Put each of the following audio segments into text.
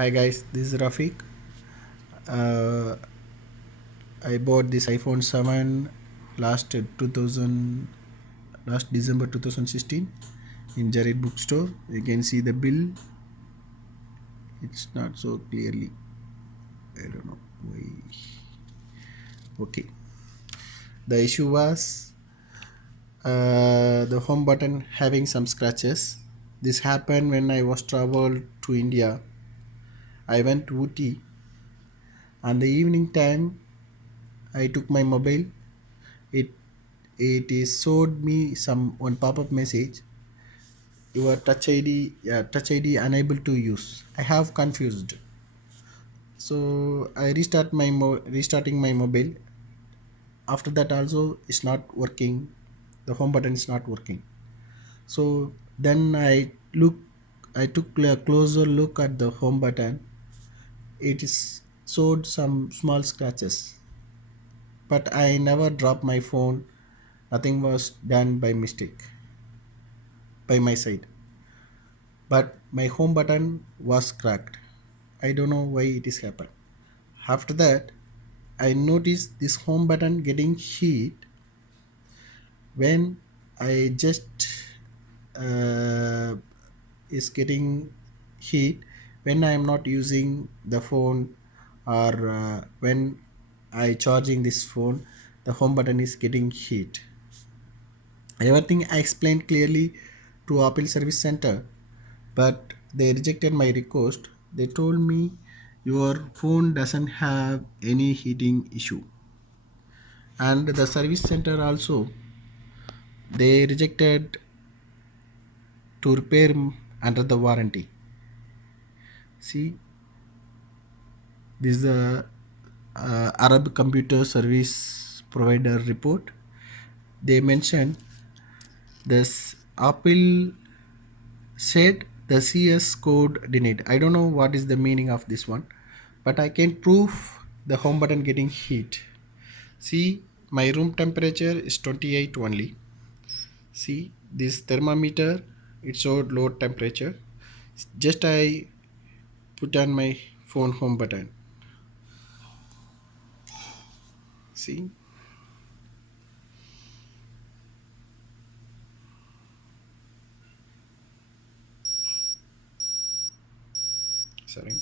Hi guys, this is Rafiq. Uh, I bought this iPhone 7 last 2000 last December 2016 in Jared bookstore. You can see the bill. It's not so clearly. I don't know why. Okay. The issue was the home button having some scratches. This happened when I was traveled to India. I went to Ooty. On the evening time, I took my mobile. It it is showed me some one pop-up message. Your touch ID unable to use. I have confused. So I restarting my mobile. After that also it's not working. The home button is not working. So then I took a closer look at the home button. It is showed some small scratches. But I never dropped my phone. Nothing was done by mistake by my side. But my home button was cracked. I don't know why it is happened. After that, I noticed this home button getting heat when I just uh, is getting heat when I am not using the phone or when I charging this phone. The home button is getting heat. Everything I explained clearly to Apple Service Center, but they rejected my request. They told me your phone doesn't have any heating issue. And the service center also they rejected to repair under the warranty. See, this is the Arab Computer Service Provider report. They mentioned this Apple said the CS code denied. I don't know what is the meaning of this one, but I can prove the home button getting heat. See, my room temperature is 28 only. See, this thermometer it showed low temperature. Just I put on my phone home button. See, sorry.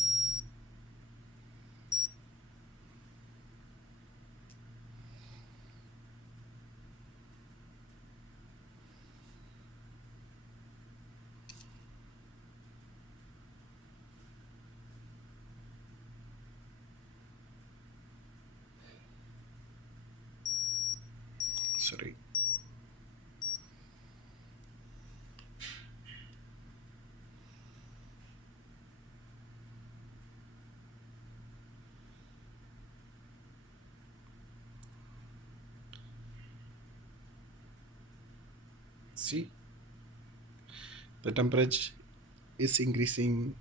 Sorry. See, the temperature is increasing.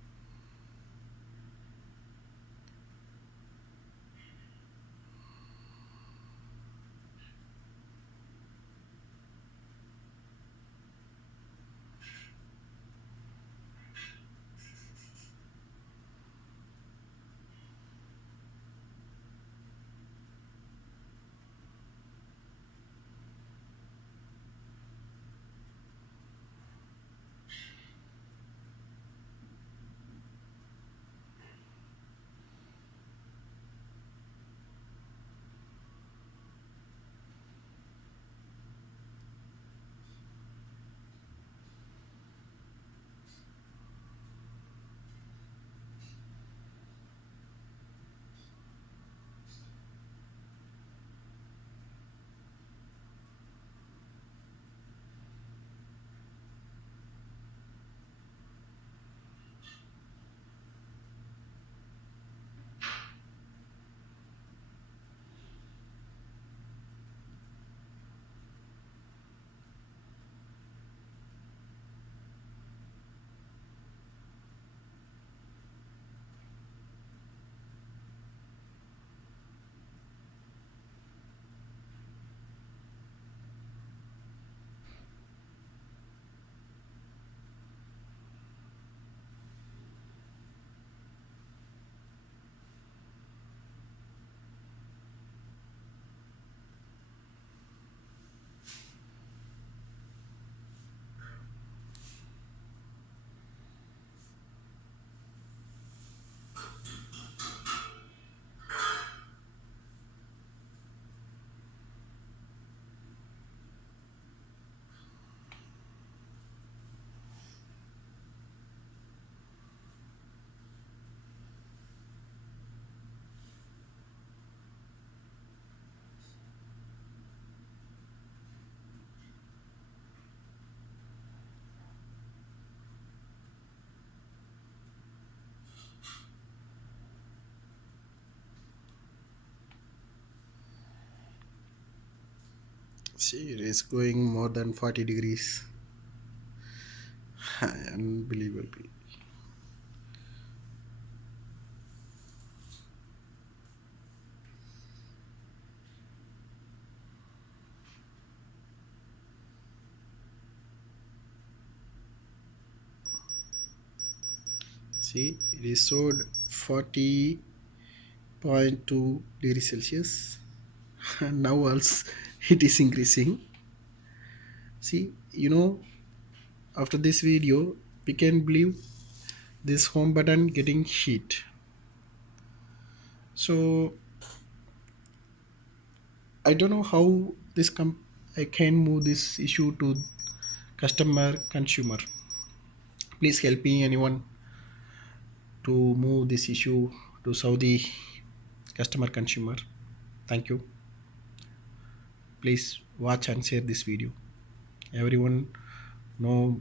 See, it is going more than 40 degrees. Unbelievable. See, it is showed 40.2 degrees Celsius. And now also it is increasing. See, after this video, we can believe this home button getting heat. So I don't know how I can move this issue to customer consumer. Please help me, anyone, to move this issue to Saudi customer consumer. Thank you. Please watch and share this video. Everyone know